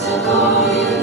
the glory